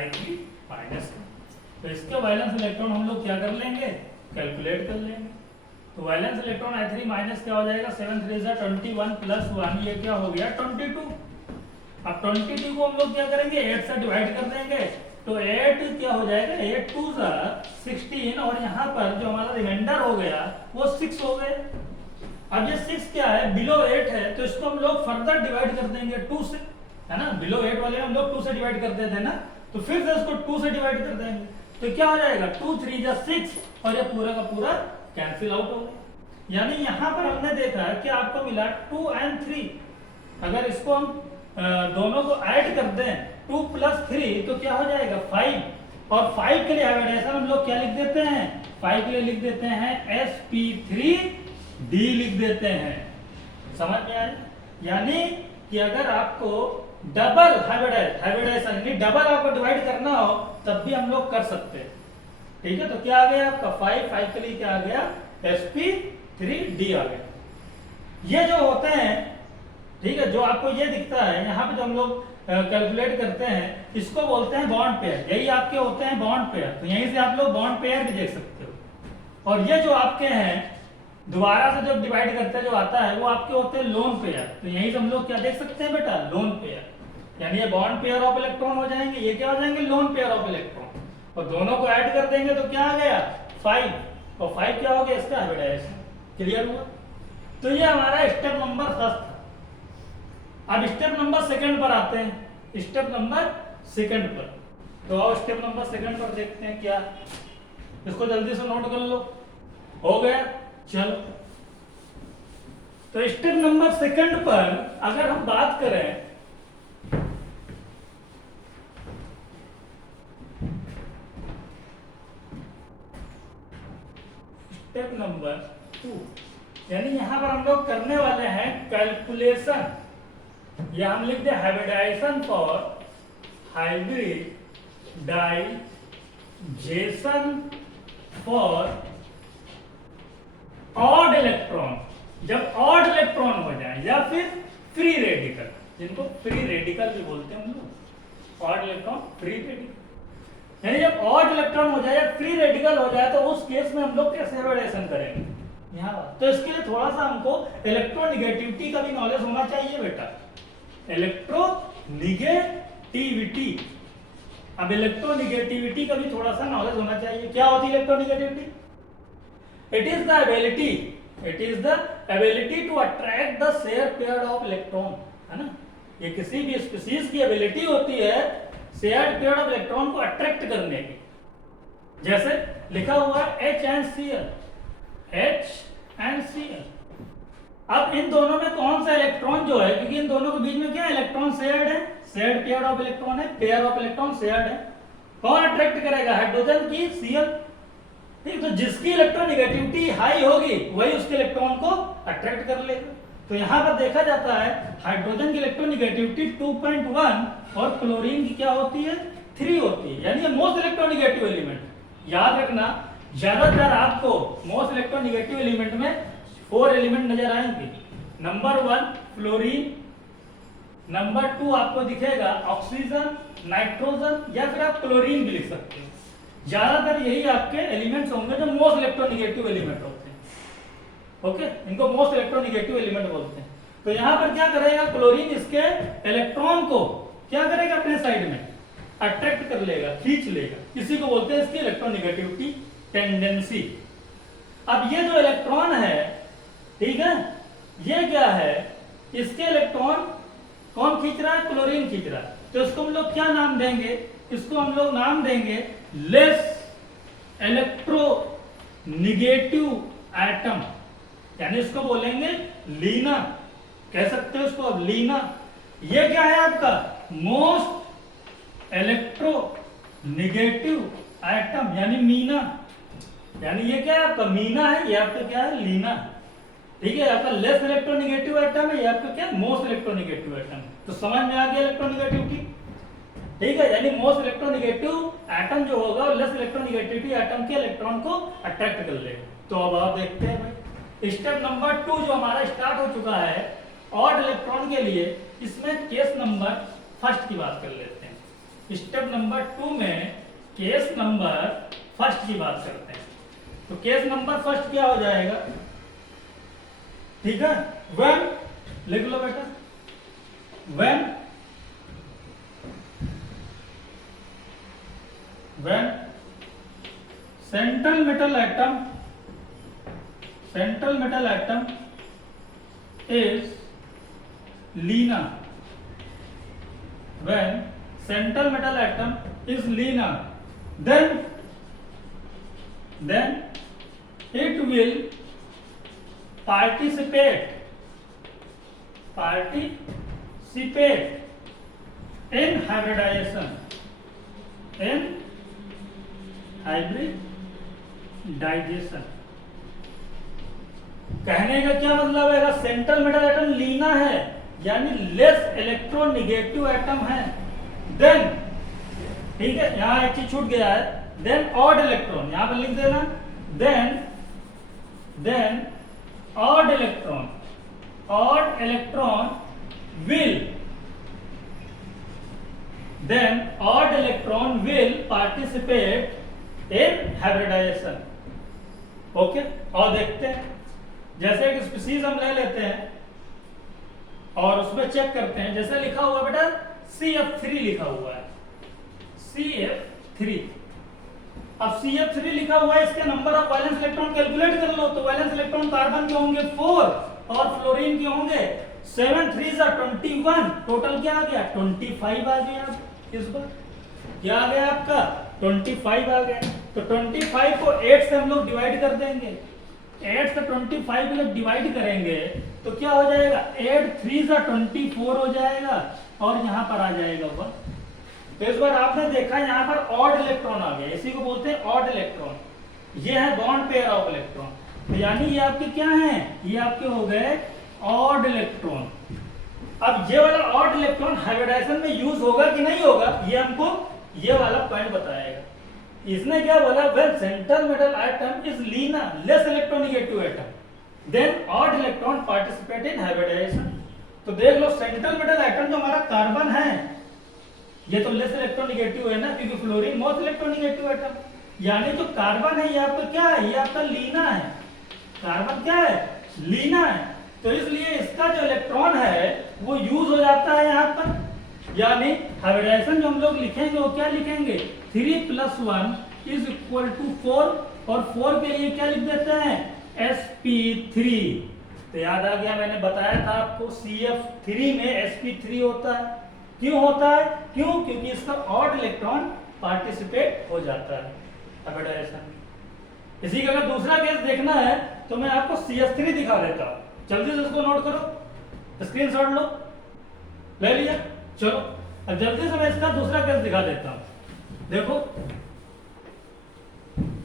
I3 minus का। तो इसके वैलेंस इलेक्ट्रॉन हम लोग क्या कर लेंगे, कैलकुलेट कर लेंगे। तो वैलेंस इलेक्ट्रॉन I3 माइनस क्या हो जाएगा, 7 3 21 प्लस 1, ये क्या हो गया 22। अब 22 को हम लोग क्या करेंगे, 8 से डिवाइड कर देंगे, तो 8 क्या हो जाएगा, 8 2 16, और यहाँ पर जो हमारा रिमाइंडर हो गया वो 6 हो गए। अब ये 6 क्या है, बिलो 8 है, तो इसको हम लोग फर्दर डिवाइड कर देंगे 2 से, है ना। बिलो 8 वाले हम लोग 2 से डिवाइड करते थे ना, तो फिर से इसको 2 से डिवाइड कर देंगे, तो क्या हो जाएगा 2 3 6, और ये पूरा का पूरा कैंसिल आउट हो गया। यानी यहाँ पर हमने देखा कि आपको मिला 2 और 3। अगर इसको हम दोनों को ऐड कर दें 2 + 3 तो क्या हो जाएगा 5, और 5 के लिए हाइब्रिडाइजेशन हम लोग क्या लिख देते हैं, 5 के लिए लिख देते हैं sp3d लिख देते हैं। समझ में आया? यानी कि अगर आपको डबल हाइब्रिडाइजेशन यानी डबल आपको डिवाइड करना हो तब भी हम लोग कर सकते हैं। ठीक है, तो क्या आ गया आपका 5 के लिए क्या आ गया sp3d आ गया। ये जो होते हैं, ठीक है, जो आपको ये दिखता है यहाँ पे जो हम लोग कैलकुलेट करते हैं, इसको बोलते हैं बॉन्ड पेयर। यही आपके होते हैं बॉन्ड पेयर, तो यहीं से आप लोग बॉन्ड पेयर भी देख सकते हो। और ये जो आपके हैं दोबारा से जब डिवाइड करते हैं जो आता है वो आपके होते हैं लोन पेयर, तो यहीं से हम लोग क्या देख सकते हैं बेटा, लोन पेयर। यानी ये बॉन्ड पेयर ऑफ इलेक्ट्रॉन हो जाएंगे, ये क्या हो जाएंगे, लोन पेयर ऑफ इलेक्ट्रॉन, और दोनों को ऐड कर देंगे तो क्या आ गया 5, और 5 क्या हो गया इसका हाइब्रिडाइजेशन। क्लियर हुआ? तो ये हमारा स्टेप नंबर 10 था। अब स्टेप नंबर 2 पर आते हैं, स्टेप नंबर 2 पर। तो आओ स्टेप नंबर 2 पर देखते हैं क्या, इसको जल्दी से नोट कर लो। हो गया, चलो। तो स्टेप नंबर 2 पर अगर हम बात करें, स्टेप नंबर 2, यानी यहां पर हम लोग करने वाले हैं कैलकुलेशन, या हम लिखते हैं hybridization for hybridization for odd electron. जब ऑड इलेक्ट्रॉन हो जाए या फिर फ्री रेडिकल, जिनको फ्री रेडिकल भी बोलते हैं हम लोग, ऑड इलेक्ट्रॉन फ्री रेडिकल। यानी जब ऑड इलेक्ट्रॉन हो जाए या फ्री रेडिकल हो जाए तो उस केस में हम लोग कैसे हाइब्रिडाइजेशन करेंगे यहाँ। तो इसके लिए थोड़ा सा हमको इलेक्ट्रोनिगेटिविटी का भी नॉलेज होना चाहिए बेटा, इलेक्ट्रोनिगेटिविटी। अब इलेक्ट्रोनिगेटिविटी का भी थोड़ा सा नॉलेज होना चाहिए। क्या होती है electronegativity? It is the ability to attract the share pair of electron, है ना। ये किसी भी स्पीशीज की एबिलिटी होती है शेयर्ड पेयर ऑफ इलेक्ट्रॉन को अट्रैक्ट करने की। जैसे लिखा हुआ है HNCl। अब इन दोनों में कौन सा इलेक्ट्रॉन जो है, क्योंकि इन दोनों के बीच में क्या इलेक्ट्रॉन शेयर्ड है, शेयर्ड पेयर ऑफ इलेक्ट्रॉन है, पेयर ऑफ इलेक्ट्रॉन शेयर्ड है। कौन अट्रैक्ट करेगा, हाइड्रोजन की Cl। ठीक, तो जिसकी इलेक्ट्रोनिगेटिविटी हाई होगी वही उसके इलेक्ट्रॉन को अट्रैक्ट कर लेगा। तो यहाँ पर देखा जाता है हाइड्रोजन की इलेक्ट्रोनिगेटिविटी 2.1 और क्लोरीन की क्या होती है 3 होती है, यानी ये मोस्ट इलेक्ट्रोनिगेटिव एलिमेंट। याद रखना, ज्यादातर आपको मोस्ट इलेक्ट्रोनिगेटिव एलिमेंट में 4 एलिमेंट नजर आएंगे। नंबर 1 फ्लोरीन, नंबर 2 आपको दिखेगा ऑक्सीजन, नाइट्रोजन, या फिर आप क्लोरीन भी लिख सकते हो। ज्यादातर यही आपके एलिमेंट्स होंगे जो मोस्ट इलेक्ट्रोनिगेटिव एलिमेंट होते हैं। ओके, इनको मोस्ट इलेक्ट्रोनिगेटिव एलिमेंट बोलते हैं। तो यहाँ पर क्या करेगा, क्लोरीन इसके इलेक्ट्रॉन को क्या करेगा, अपने साइड में अट्रैक्ट कर लेगा, खींच लेगा। इसी को बोलते हैं इसकी इलेक्ट्रोनिगेटिविटी टेंडेंसी। अब ये जो इलेक्ट्रॉन है, ठीक है, ये क्या है, इसके इलेक्ट्रॉन कौन खींच रहा है, क्लोरीन खींच रहा है। तो इसको हम लोग क्या नाम देंगे, इसको हम लोग नाम देंगे लेस इलेक्ट्रोनिगेटिव एटम, यानी इसको बोलेंगे लीना, कह सकते हो इसको अब लीना। ये क्या है आपका मोस्ट इलेक्ट्रोनिगेटिव एटम, यानी मीना। यानी ये क्या है आपका मीना है, ये आपका क्या है लीना। ठीक है, आपका लेस इलेक्ट्रोनिगेटिव एटम है, ये आपका क्या मोस्ट इलेक्ट्रोनिगेटिव एटम। तो समझ में आ गया इलेक्ट्रोनिगेटिविटी। ठीक है, यानी मोस्ट इलेक्ट्रोनिगेटिव एटम जो होगा वो लेस इलेक्ट्रोनिगेटिविटी एटम के इलेक्ट्रॉन को अट्रैक्ट कर लेगा। तो अब आप देखते हैं भाई स्टेप नंबर 2 जो हमारा स्टार्ट हो चुका है ऑड इलेक्ट्रॉन के लिए, इसमें केस नंबर 1 की बात कर लेते हैं। स्टेप नंबर 2 में केस नंबर फर्स्ट की बात करते हैं। तो केस नंबर फर्स्ट क्या हो जाएगा, ठीक है, व्हेन, लिख लो बेटा, when central metal atom is linear, when central metal atom is linear, then it will participate in hybridization, कहने का क्या मतलब है, सेंट्रल मेटल एटम लीना है यानी लेस इलेक्ट्रोनिगेटिव एटम है, देन, ठीक है, यहां एक चीज छूट गया है, देन ऑड इलेक्ट्रॉन, यहां पर लिख देना, then odd electron will participate in hybridization. Okay, और देखते हैं, जैसे एक स्पीसीज हम ले लेते हैं और उसमें चेक करते हैं, जैसे लिखा हुआ बेटा CF3 लिखा हुआ है, CF3। अब CF3 लिखा हुआ है, इसके number of valence electron calculate कर लो। तो वैलेंस इलेक्ट्रॉन कार्बन के होंगे 4 और फ्लोरीन के होंगे 7 3 21, टोटल क्या आ गया 25 आ गया। इस बार क्या आ गया आपका 25 आ गया। तो 25 को 8 से हम लोग डिवाइड कर देंगे, 8 से 25 को जब डिवाइड करेंगे तो क्या हो जाएगा 8 3 24 हो जाएगा और यहाँ पर आ जाएगा 1। तो इस बार आपने देखा यहाँ पर ऑड इलेक्ट्रॉन आ गया, इसी को बोलते हैं ऑड इलेक्ट्रॉन। ये है बॉन्ड पेयर ऑफ इलेक्ट्रॉन, तो यानी ये आपके क्या हैं, ये आपके हो गए ऑड इलेक्ट्रॉन। अब ये वाला ऑड इलेक्ट्रॉन हाइब्रिडाइजेशन में यूज होगा कि नहीं होगा, ये हमको ये वाला पॉइंट बताएगा। इसने क्या बोला, when central metal atom is linear less electronegative atom then odd electron participate in hybridization. तो देख लो सेंट्रल मेटल एटम जो हमारा कार्बन है ये तो लेस इलेक्ट्रोनेगेटिव है ना, क्योंकि फ्लोरीन मोस्ट इलेक्ट्रोनेगेटिव एटम, यानी जो कार्बन है ये आपका क्या है, ये आपका लीना है। कार्बन क्या है, लीना है। तो इसलिए इसका जो इलेक्ट्रॉन है वो यूज हो जाता है यहाँ पर, यानी हाइब्रिडाइजेशन जो हम लोग लिखेंगे वो क्या लिखेंगे 3 + 1 = 4 और 4 के लिए क्या लिख देते हैं sp3। तो याद आ गया, मैंने बताया था आपको CF3 में sp3 होता है। क्यों होता है, क्यों, क्योंकि इसका ऑड इलेक्ट्रॉन पार्टिसिपेट हो जाता है हाइब्रिडाइजेशन। इसी का अगर दूसरा केस देखना है तो मैं आपको CH3 दिखा देता हूं, जल्दी से इसको नोट करो, स्क्रीनशॉट लो, ले लिया, चलो अब जल्दी से मैं इसका दूसरा केस दिखा देता हूं। देखो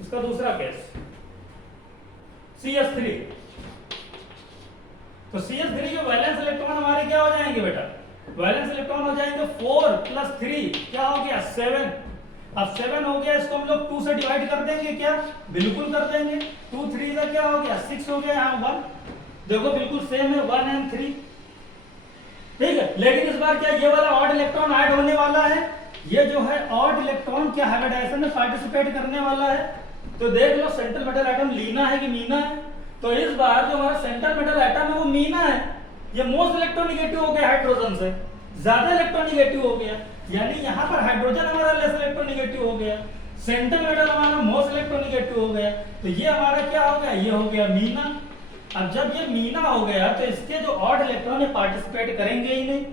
इसका दूसरा केस CH3। तो CH3 के वैलेंस इलेक्ट्रॉन हमारे क्या हो जाएंगे बेटा, वैलेंस इलेक्ट्रॉन हो जाएंगे 4 + 3 क्या हो गया 7। अब 7 हो गया, इसको हम लोग 2 से डिवाइड कर देंगे क्या, बिल्कुल कर देंगे। 2 3 का क्या हो गया 6 हो गया, यहाँ 1, देखो बिल्कुल सेम है 1 और 3, ठीक है। लेकिन इस बार क्या ये वाला ऑड इलेक्ट्रॉन ऐड होने वाला है, ये जो है ऑड इलेक्ट्रॉन क्या हाइब्रिडाइजेशन में पार्टिसिपेट करने वाला है। तो देख लो सेंट्रल मेटल एटम लीना है कि मीना है, तो इस बार जो हमारा सेंट्रल मेटल एटम है वो मीना है, ये मोस्ट इलेक्ट्रोनेगेटिव हो गया, हाइड्रोजन से ज्यादा इलेक्ट्रोनेगेटिव हो गया, यानी यहाँ पर हाइड्रोजन हमारा लेस इलेक्ट्रोनेगेटिव हो गया, सेंट्रल मेटल हमारा मोस्ट इलेक्ट्रोनेगेटिव हो गया। तो ये हमारा क्या हो गया, ये हो गया मीना। अब जब ये मीना हो गया तो इसके जो ऑड इलेक्ट्रॉन है पार्टिसिपेट करेंगे ही नहीं,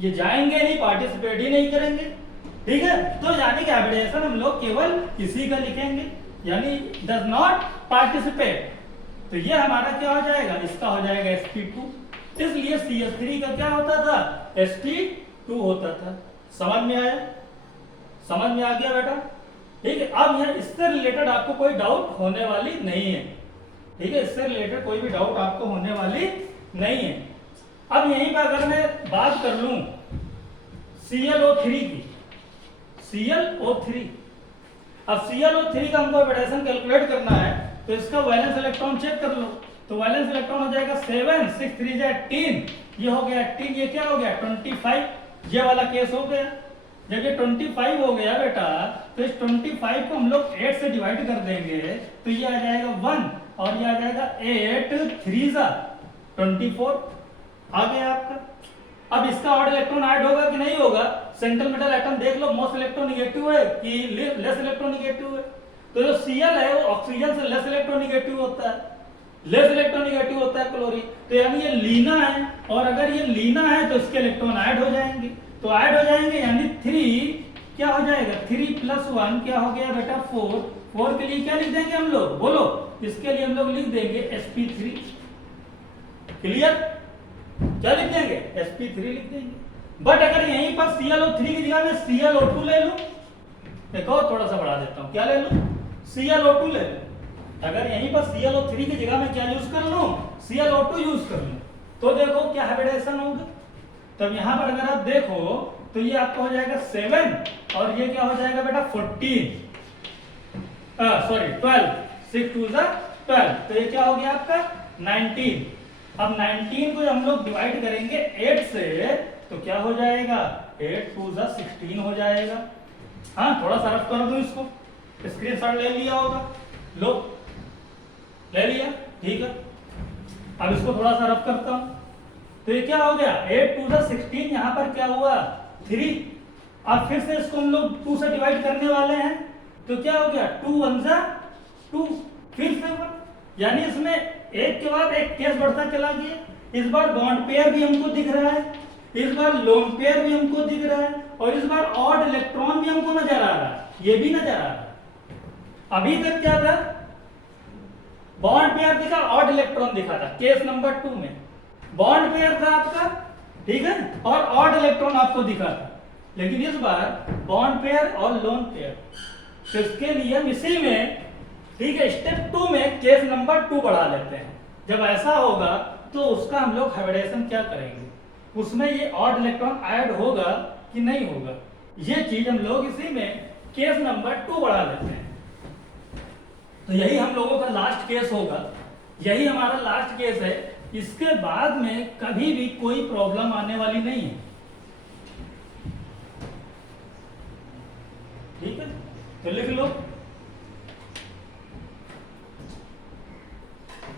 ये जाएंगे नहीं, पार्टिसिपेट ही नहीं करेंगे, ठीक है। तो यानी कि हाइब्रिडाइजेशन हम लोग केवल इसी का लिखेंगे, यानी डज नॉट पार्टिसिपेट। तो ये हमारा क्या हो जाएगा, इसका हो जाएगा sp2। इसलिए CH3 का क्या होता था sp2 होता था। समझ में आया, समझ में आ गया बेटा, ठीक है। अब यहाँ इससे रिलेटेड आपको कोई डाउट होने वाली नहीं है, ठीक है, इससे रिलेटेड कोई भी डाउट आपको होने वाली नहीं है। अब यहीं पर अगर मैं बात कर लूं ClO3 की, ClO3, अब ClO3 का हमको हाइब्रिडाइजेशन कैलकुलेट करना है तो इसका वैलेंस इलेक्ट्रॉन चेक कर लो। तो वैलेंस इलेक्ट्रॉन हो जाएगा 7 6 3 18, ये हो गया 18, ये क्या हो गया 25, ये वाला केस हो गया। जब ये 25 हो गया बेटा, तो इस 25 को हम लोग 8 से डिवाइड कर देंगे, तो ये आ जाएगा 1 और ये आ जाएगा 8 3 जा 24 आ गया आपका। अब इसका ऑड इलेक्ट्रॉन ऐड होगा कि नहीं होगा? सेंट्रल मेटल एटम देख लो, मोस्ट इलेक्ट्रोनेगेटिव है कि लेस इलेक्ट्रोनेगेटिव है? तो जो Cl है वो ऑक्सीजन से लेस इलेक्ट्रोनेगेटिव होता है, लेस इलेक्ट्रोनेगेटिव होता है क्लोरीन। तो यानी ये लीना है, और अगर ये लीना है तो इसके इलेक्ट्रॉन ऐड हो जाएंगे, तो ऐड हो जाएंगे यानी 3 क्या हो जाएगा, 3 + 1 क्या हो गया बेटा 4। 4 के लिए क्या लिख देंगे हम लोग, बोलो? इसके लिए हम लोग लिख देंगे sp3। क्लियर? क्या लिख देंगे? sp3 लिख देंगे। बट अगर यहीं पर ClO3 की जगह में ClO2 ले लूं, देखो थोड़ा सा बढ़ा देता हूं, क्या ले लूं? ClO2 ले लूं। अगर यहीं पर ClO3 की जगह में क्या यूज कर लूं, ClO2 यूज कर लूं, तो देखो क्या हाइब्रिडेशन होगा। तब यहां पर अगर आप देखो तो ये आपका हो जाएगा 7 और ये क्या हो जाएगा बेटा 14, सॉरी 12, 6 2 12, तो ये क्या हो गया आपका 19। अब 19 को हम लोग डिवाइड करेंगे 8 से, तो क्या हो जाएगा 8 2 16 हो जाएगा। हाँ थोड़ा सा रफ कर दूं इसको, स्क्रीनशॉट ले लिया होगा, लो ले लिया, ठीक है। अब इसको थोड़ा सा रफ करता हूं, तो ये क्या हो गया 8 2 16, यहां पर क्या हुआ 3। अब फिर से इसको हम लोग 2 से डिवाइड करने वाले हैं, तो क्या हो गया 2 1 2, फिर से 1, यानी इसमें एक के बाद एक केस बढ़ता चला गया। इस बार बॉन्ड पेयर भी हमको दिख रहा है, इस बार लोन पेयर भी हमको दिख रहा है, और इस बार ऑड इलेक्ट्रॉन भी हमको नजर आ रहा है, ये भी नजर आ रहा है। अभी तक क्या था, बॉन्ड पेयर दिखा, ऑड इलेक्ट्रॉन दिखा था केस नंबर 2 में, बॉन्ड पेयर था आपका, ठीक है, और ऑड इलेक्ट्रॉन आपको दिखा था। लेकिन इस बार बॉन्ड पेयर और लोन पेयर, तो इसके लिए हम इसी में, ठीक है, स्टेप 2 में केस नंबर 2 बढ़ा लेते हैं। जब ऐसा होगा तो उसका हम लोग हाइब्रिडेशन क्या करेंगे, उसमें ये ऑड इलेक्ट्रॉन ऐड होगा कि नहीं होगा, ये चीज हम लोग इसी में केस नंबर 2 बढ़ा लेते हैं। तो यही हम लोगों का लास्ट केस होगा, यही हमारा लास्ट केस है। इसके बाद में कभी भी कोई प्रॉब्लम आने वाली नहीं है, ठीक है। तो लिख लो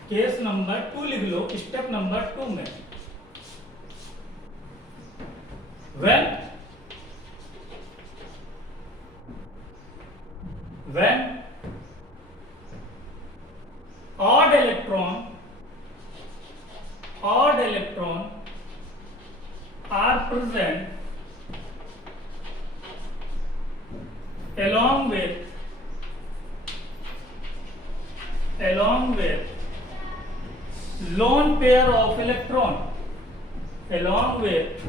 केस नंबर 2, लिख लो स्टेप नंबर 2 में, when odd electron are present along with lone pair of electron, along with,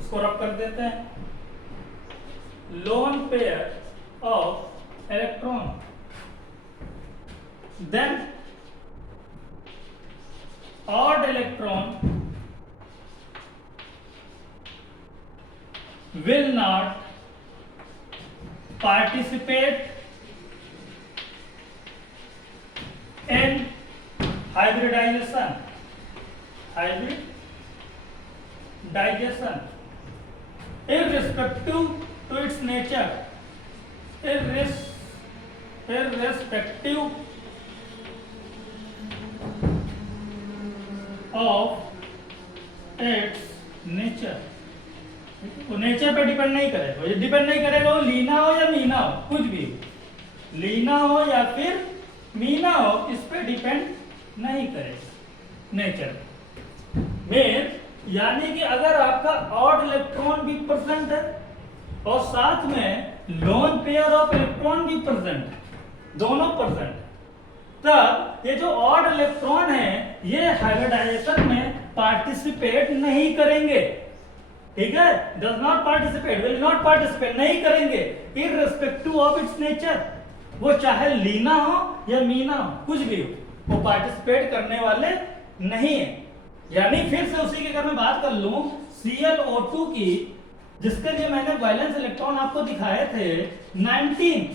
उसको रब कर देते हैं, lone pair of electron, then odd electron will not participate in hybridization irrespective to its nature, irrespective of its nature। वो nature पे depend नहीं करेगा, ये डिपेंड नहीं करेगा वो लीना हो या मीना हो, कुछ भी लीना हो या फिर मीना हो, इस पे डिपेंड नहीं करेगा नेचर में। यानी कि अगर आपका ऑड इलेक्ट्रॉन भी प्रेजेंट है और साथ में लोन पेयर ऑफ इलेक्ट्रॉन भी प्रेजेंट है, दोनों प्रेजेंट है, तब ये जो ऑड इलेक्ट्रॉन है ये हाइब्रिडाइजेशन में पार्टिसिपेट नहीं करेंगे, ठीक है, does not participate, will not participate, नहीं करेंगे, इररिस्पेक्टिव ऑफ इट्स नेचर, वो चाहे लीना हो या मीना हो, कुछ भी हो, वो पार्टिसिपेट करने वाले नहीं है। यानी फिर से उसी की अगर मैं बात कर लूं ClO2 की, जिसके लिए मैंने वैलेंस इलेक्ट्रॉन आपको दिखाए थे 19।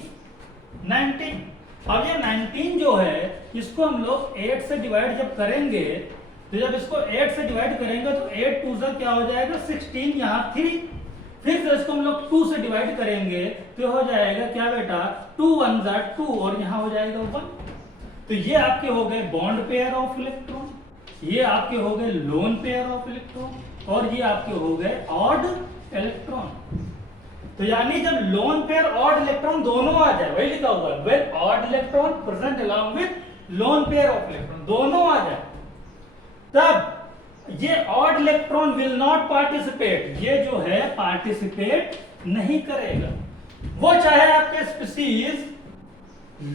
अब ये 19 जो है इसको हम लोग 8 से डिवाइड जब करेंगे, तो जब इसको 8 से डिवाइड करेंगे तो 8 2 क्या हो जाएगा 16, यहाँ 3, फिर से इसको हम लोग 2 से डिवाइड करेंगे तो हो जाएगा क्या बेटा, 2 1 जा 2 और यहाँ हो जाएगा 1। तो ये आपके हो गए बॉन्ड पेयर ऑफ इलेक्ट्रॉन, ये आपके हो गए लोन पेयर ऑफ इलेक्ट्रॉन और ये आपके हो गए ऑड इलेक्ट्रॉन। तो यानी जब लोन पेयर ऑड इलेक्ट्रॉन दोनों आ जाए, वही लिखा हुआ है when odd electron present along with lone pair of electron, दोनों आ जाए, तब ये odd electron will not participate, ये जो है पार्टिसिपेट नहीं करेगा। वो चाहे आपके स्पीसीज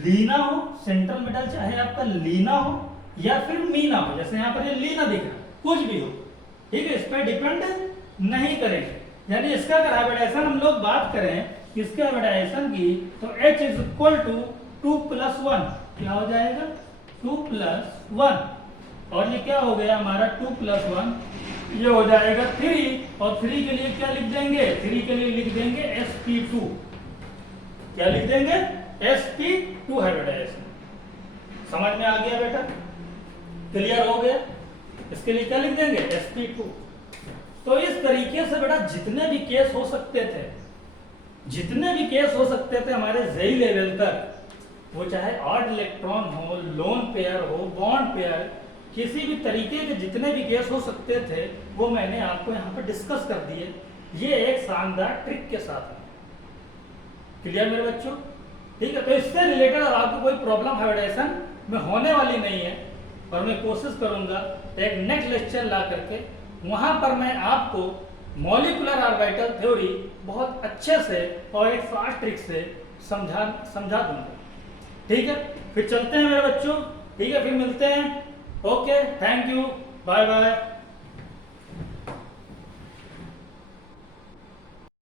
लीना हो, सेंट्रल मेटल चाहे आपका लीना हो या फिर मीना हो, जैसे यहां पर ये लीना दिख रहा है, कुछ भी हो, ठीक है, इस पर डिपेंड नहीं करेंगे। यानी इसका अगर हाइब्रिडाइजेशन हम लोग बात करें इसके हाइब्रिडाइजेशन की, तो H इज इक्वल टू 2 + 1, क्या हो जाएगा 2 + 1, और ये क्या हो गया हमारा 2 + 1, ये हो जाएगा 3, और 3 के लिए क्या लिख देंगे, 3 के लिए लिख देंगे sp2, क्या लिख देंगे sp2 हाइब्रिडाइजेशन। समझ में आ गया बेटा, क्लियर हो गया, इसके लिए क्या लिख देंगे sp2। तो इस तरीके से बेटा जितने भी केस हो सकते थे, जितने भी केस हो सकते थे हमारे जेई लेवल तक, वो चाहे ऑड इलेक्ट्रॉन हो, लोन पेयर हो, बॉन्ड पेयर, किसी भी तरीके के जितने भी केस हो सकते थे वो मैंने आपको यहाँ पे डिस्कस कर दिए, ये एक शानदार ट्रिक के साथ। क्लियर मेरे बच्चों, ठीक है। तो इससे रिलेटेड और आपको कोई प्रॉब्लम हाइब्रिडाइजेशन में होने वाली नहीं है, और मैं कोशिश करूंगा एक नेक्स्ट लेक्चर ला करके वहां पर मैं आपको मॉलिक्यूलर ऑर्बिटल थ्योरी बहुत अच्छे से और एक फास्ट ट्रिक से समझा दूंगा, ठीक है। फिर चलते हैं मेरे बच्चों, ठीक है, फिर मिलते हैं, okay, thank you, bye bye.